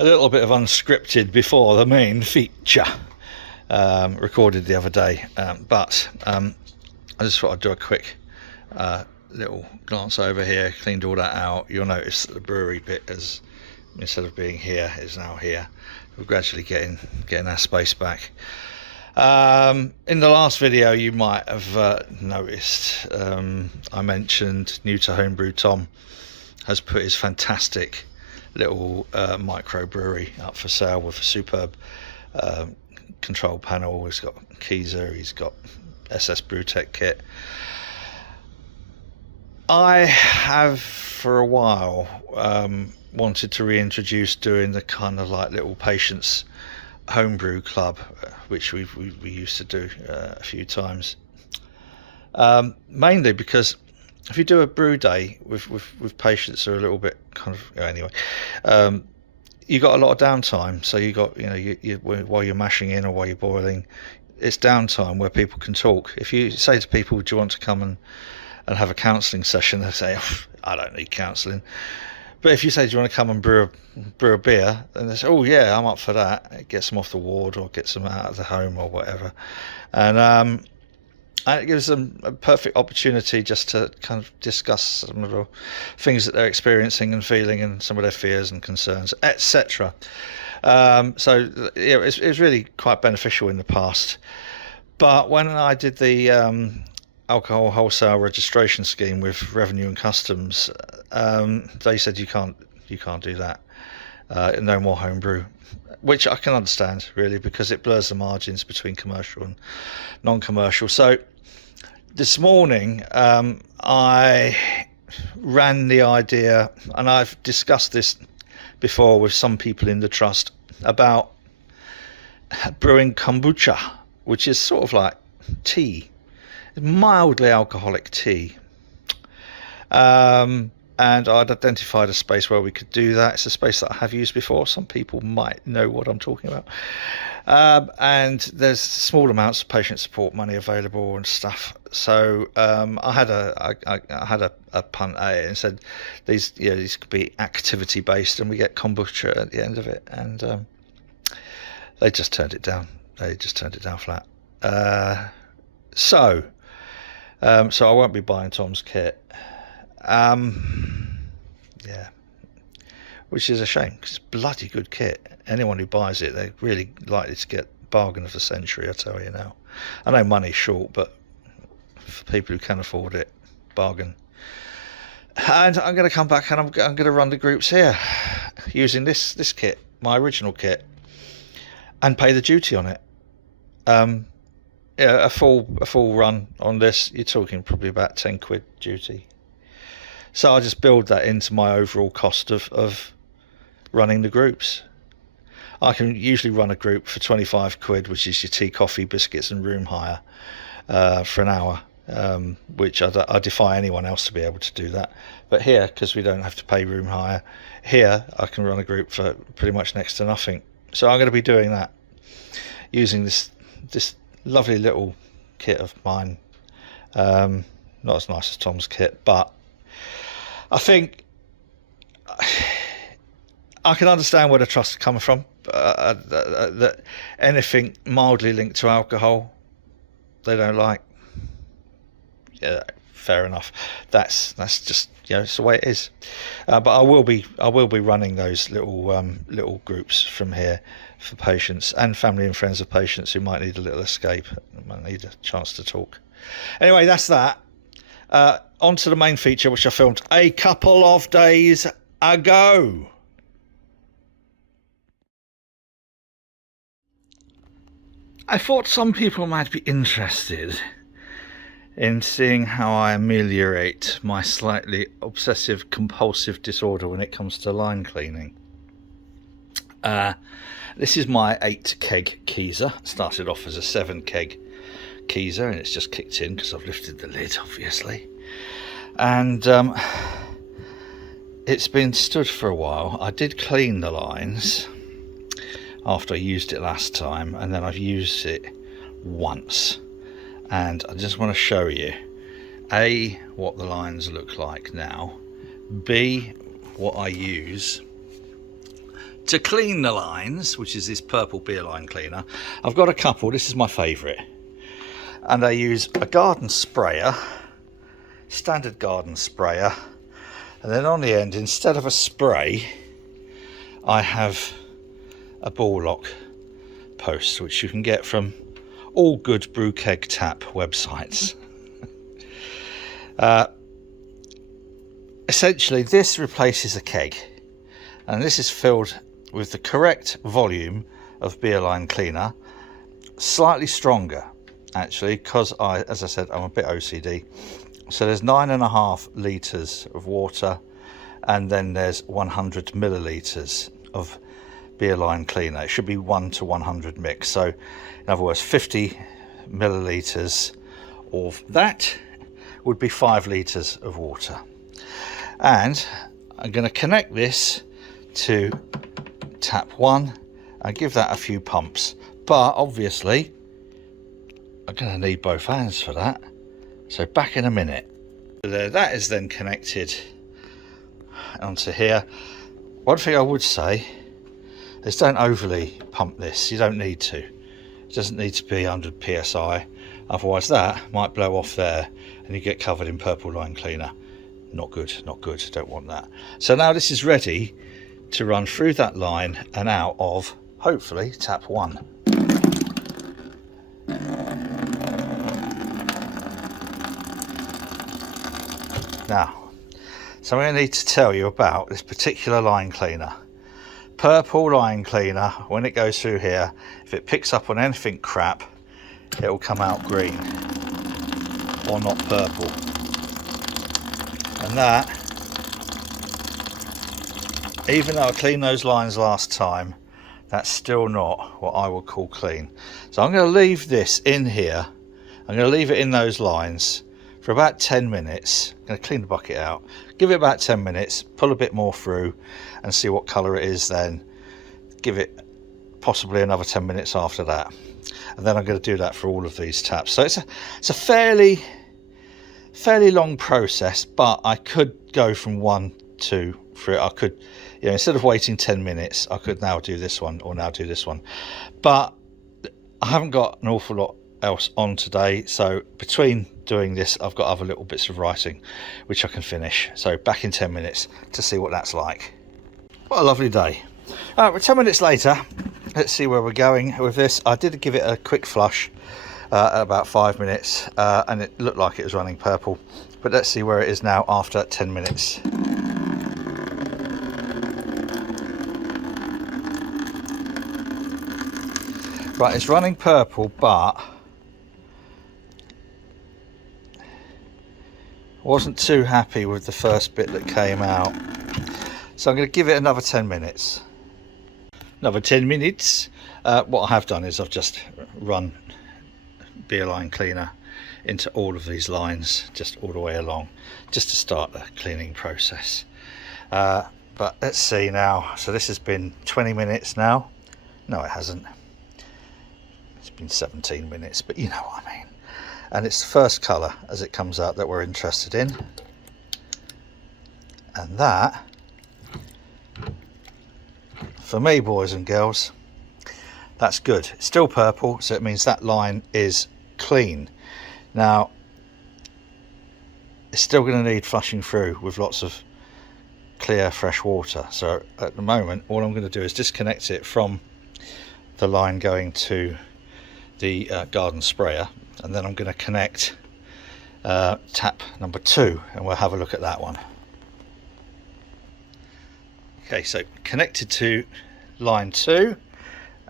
a little bit of unscripted before the main feature, recorded the other day, but I just thought I'd do a quick little glance over here. Cleaned all that out. You'll notice that the brewery bit is, instead of being here, is now here. We're gradually getting our space back. In the last video you might have noticed I mentioned new To Homebrew Tom has put his fantastic little microbrewery up for sale with a superb control panel. He's got Keyser, he's got SS Brewtech kit. I have for a while wanted to reintroduce doing the kind of like little patients homebrew club, which we used to do a few times, mainly because if you do a brew day with patients who are a little bit kind of, anyway, you got a lot of downtime. So you got, you while you're mashing in or while you're boiling, it's downtime where people can talk. If you say to people, do you want to come and have a counselling session, they say, oh, I don't need counselling. But if you say, do you want to come and brew a beer, then they say, oh yeah, I'm up for that. It gets them off the ward or gets them out of the home or whatever. And it gives them a perfect opportunity just to kind of discuss some of the things that they're experiencing and feeling, and some of their fears and concerns, etc. So yeah, it was really quite beneficial in the past. But when I did the alcohol wholesale registration scheme with Revenue and Customs, they said you can't do that. No more homebrew, which I can understand really, because it blurs the margins between commercial and non-commercial. So this morning I ran the idea, and I've discussed this before with some people in the trust, about brewing kombucha, which is sort of like tea, mildly alcoholic tea. And I'd identified a space where we could do that. It's a space that I have used before. Some people might know what I'm talking about. And there's small amounts of patient support money available and stuff. So I had a punt at it and said these could be activity based, and we get kombucha at the end of it. And they just turned it down. They just turned it down flat. So I won't be buying Tom's kit. Yeah, which is a shame, because it's bloody good kit. Anyone who buys it, they're really likely to get bargain of the century, I tell you now. I know money's short, but for people who can afford it, bargain. And I'm going to come back and I'm going to run the groups here using this kit, my original kit, and pay the duty on it. Yeah, a full run on this, you're talking probably about 10 quid duty. So I just build that into my overall cost of running the groups. I can usually run a group for 25 quid, which is your tea, coffee, biscuits and room hire for an hour, which I defy anyone else to be able to do that. But here, because we don't have to pay room hire, here I can run a group for pretty much next to nothing. So I'm going to be doing that, using this lovely little kit of mine. Not as nice as Tom's kit, but I think I can understand where the trust is coming from. That anything mildly linked to alcohol, they don't like. Yeah, fair enough. That's just, it's the way it is. But I will be running those little groups from here for patients and family and friends of patients who might need a little escape, might need a chance to talk. Anyway, that's that. On to the main feature, which I filmed a couple of days ago. I thought some people might be interested in seeing how I ameliorate my slightly obsessive compulsive disorder when it comes to line cleaning. This is my 8 keg Keyser. Started off as a 7 keg Keyser, and it's just kicked in because I've lifted the lid, obviously. And it's been stood for a while. I did clean the lines after I used it last time, and then I've used it once, and I just want to show you A, what the lines look like now, B, what I use to clean the lines, which is this purple beer line cleaner, I've got a couple. This is my favourite, and I use a garden sprayer, standard garden sprayer, and then on the end, instead of a spray, I have a ball lock post, which you can get from all good brew keg tap websites. Essentially, this replaces a keg, and this is filled with the correct volume of beer line cleaner, slightly stronger actually, because as I said, I'm a bit OCD. So there's 9.5 litres of water, and then there's 100 millilitres of beer line cleaner. It should be 1 to 100 mix. So in other words, 50 millilitres of that would be 5 litres of water. And I'm going to connect this to tap 1 and give that a few pumps, but obviously I'm going to need both hands for that, so back in a minute. That is then connected onto here. One thing I would say is don't overly pump this. You don't need to. It doesn't need to be 100 psi, otherwise that might blow off there and you get covered in purple line cleaner. Not good, not good, don't want that. So now this is ready to run through that line and out of, hopefully, tap 1. Now, something I need to tell you about this particular line cleaner. Purple line cleaner, when it goes through here, if it picks up on anything crap, it will come out green or not purple. And that, even though I cleaned those lines last time, that's still not what I would call clean. So I'm going to leave this in here. I'm going to leave it in those lines for about 10 minutes. I'm going to clean the bucket out, give it about 10 minutes, pull a bit more through and see what colour it is then. Give it possibly another 10 minutes after that. And then I'm going to do that for all of these taps. So it's a fairly long process, but I could go from 1 to 3. I could, instead of waiting 10 minutes, I could now do this one or now do this one. But I haven't got an awful lot else on today, so between doing this I've got other little bits of writing which I can finish. So back in 10 minutes to see what that's like. What a lovely day. We're 10 minutes later. Let's see where we're going with this. I did give it a quick flush at about 5 minutes and it looked like it was running purple, but let's see where it is now after 10 minutes. Right, it's running purple, but wasn't too happy with the first bit that came out, so I'm going to give it another 10 minutes. Another 10 minutes. What I have done is I've just run beer line cleaner into all of these lines, just all the way along, just to start the cleaning process. But let's see now. So this has been 20 minutes now. No, it hasn't. It's been 17 minutes, but you know what I mean. And it's the first colour as it comes out that we're interested in. And that, for me, boys and girls, that's good. It's still purple, so it means that line is clean. Now, it's still going to need flushing through with lots of clear, fresh water. So at the moment, all I'm going to do is disconnect it from the line going to the garden sprayer, and then I'm going to connect tap number 2 and we'll have a look at that one. Okay, so connected to line 2,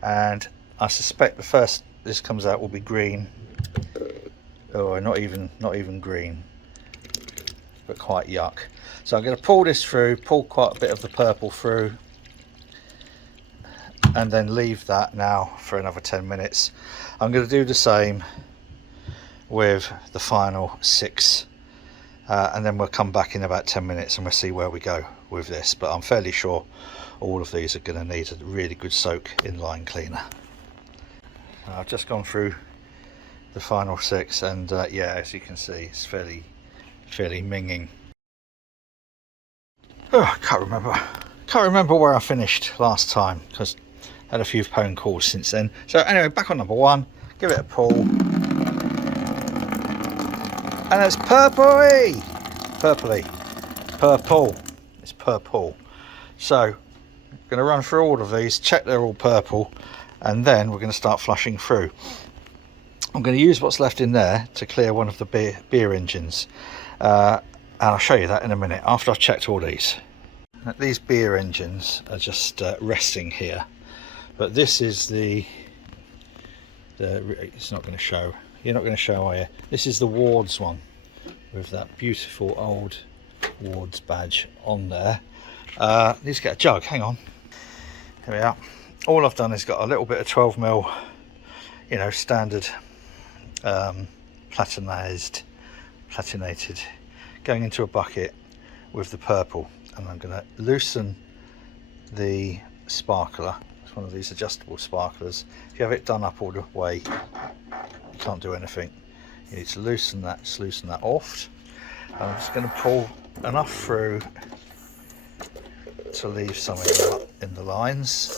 and I suspect the first this comes out will be green, or not even green, but quite yuck. So I'm going to pull this through, pull quite a bit of the purple through, and then leave that now for another 10 minutes. I'm going to do the same with the final 6 and then we'll come back in about 10 minutes and we'll see where we go with this, but I'm fairly sure all of these are going to need a really good soak in line cleaner. I've just gone through the final 6 and yeah, as you can see, it's fairly minging. Oh, I can't Can't remember where I finished last time because I had a few phone calls since then. So anyway, back on number 1, give it a pull. And it's purpley! Purpley. Purple. It's purple. So, I'm going to run through all of these, check they're all purple, and then we're going to start flushing through. I'm going to use what's left in there to clear one of the beer engines. And I'll show you that in a minute after I've checked all these. These beer engines are just resting here. But this is the it's not going to show. You're not going to show, are you? This is the Wards one with that beautiful old Wards badge on there. Need to get a jug. Hang on. Here we are. All I've done is got a little bit of 12mm, you know, standard platinated, going into a bucket with the purple, and I'm going to loosen the sparkler. It's one of these adjustable sparklers. If you have it done up all the way, you can't do anything. You need to loosen that, just loosen that off. And I'm just going to pull enough through to leave some in the lines.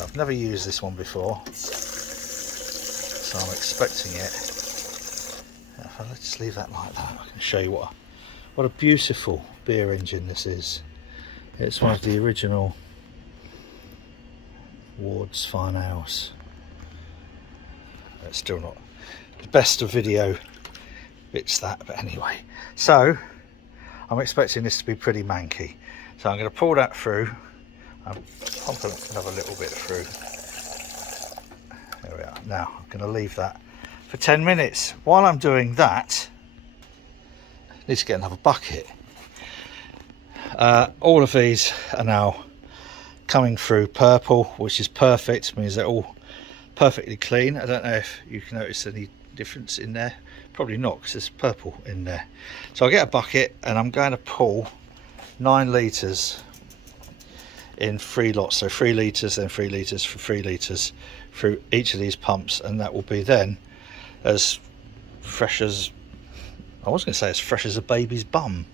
I've never used this one before, so I'm expecting it. If I just leave that like that, I can show you what a beautiful beer engine this is. It's one of the original Wards Fine Ales. It's still not the best of video bits, that, but anyway. So I'm expecting this to be pretty manky, so I'm going to pull that through. I'm pumping another little bit through. There we are. Now I'm going to leave that for 10 minutes. While I'm doing that, I need to get another bucket. All of these are now coming through purple, which is perfect. It means they're all perfectly clean. I don't know if you can notice any difference in there. Probably not, because there's purple in there. So I'll get a bucket and I'm going to pull 9 litres in 3 lots. So 3 litres, then 3 litres, for 3 litres through each of these pumps, and that will be then as fresh as, I was going to say as fresh as a baby's bum.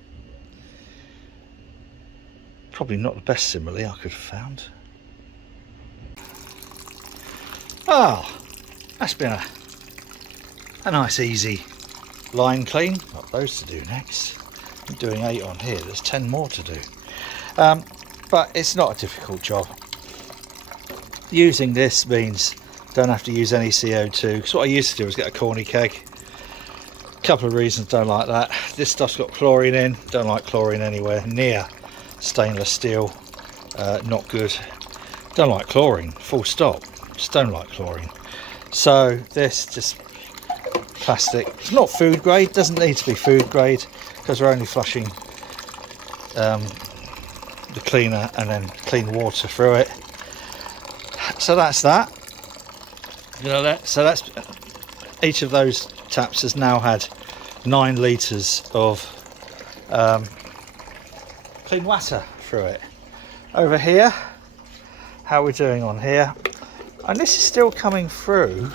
Probably not the best simile I could have found. Ah, that's been a nice easy line clean. Got those to do next. I'm doing 8 on here, there's 10 more to do. But it's not a difficult job. Using this means don't have to use any CO2, because what I used to do was get a corny keg. A couple of reasons don't like that. This stuff's got chlorine in, don't like chlorine anywhere near stainless steel. Not good. Don't like chlorine, full stop. Just don't like chlorine. So this just plastic. It's not food grade, doesn't need to be food grade, because we're only flushing the cleaner and then clean water through it. So that's that. You know that. So that's each of those taps has now had 9 litres of clean water through it. Over here, how we're doing on here, and this is still coming through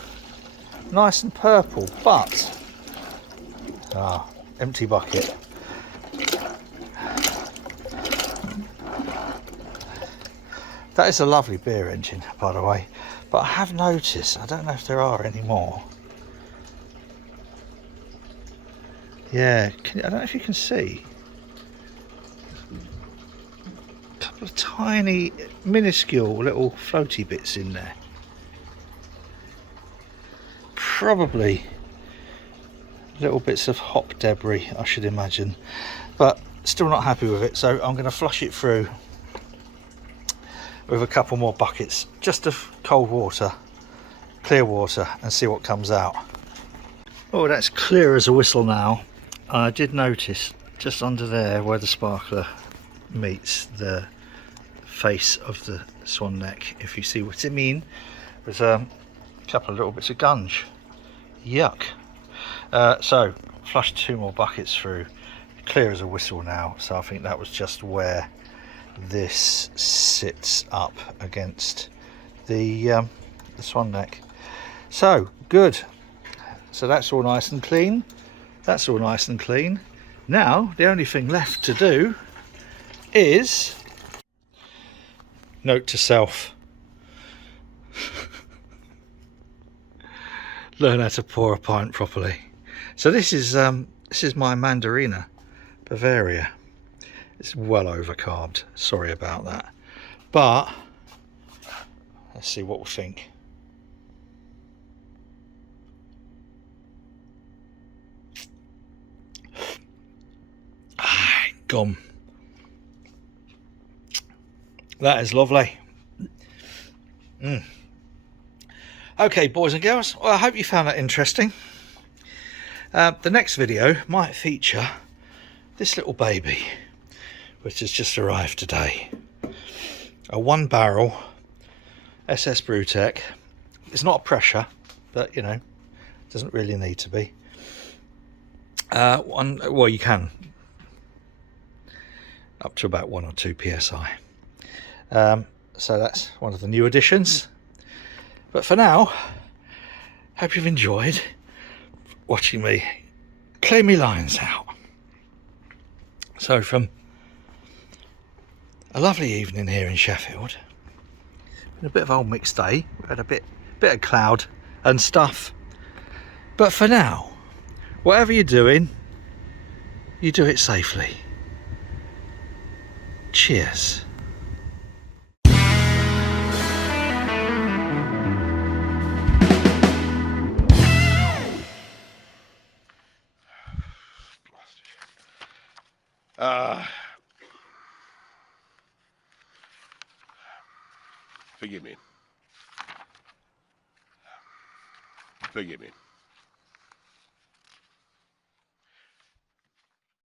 nice and purple, but empty bucket. That is a lovely beer engine, by the way, but I have noticed, I don't know if there are any more. Yeah, I don't know if you can see. A couple of tiny, minuscule little floaty bits in there. Probably little bits of hop debris, I should imagine, but still not happy with it, so I'm going to flush it through with a couple more buckets just of cold water, clear water, and see what comes out. Oh, that's clear as a whistle now. I did notice just under there where the sparkler meets the face of the swan neck, if you see what I mean, there's a couple of little bits of gunge. Yuck. So flushed 2 more buckets through, clear as a whistle now. So I think that was just where this sits up against the swan neck. So good. So that's all nice and clean. That's all nice and clean. Now the only thing left to do is, note to self, learn how to pour a pint properly. So this is my Mandarina Bavaria. It's well overcarbed, sorry about that, but let's see what we think. Gum. That is lovely. Okay, boys and girls, well, I hope you found that interesting. The next video might feature this little baby, which has just arrived today. A 1-barrel SS Brewtech. It's not a pressure, but you know, doesn't really need to be. Well, you can up to about 1 or 2 psi. So that's one of the new additions. But for now, hope you've enjoyed watching me clear me lines out. So from a lovely evening here in Sheffield, been a bit of old mixed day. We had a bit of cloud and stuff. But for now, whatever you're doing, you do it safely. Cheers. Forgive me. Forgive me.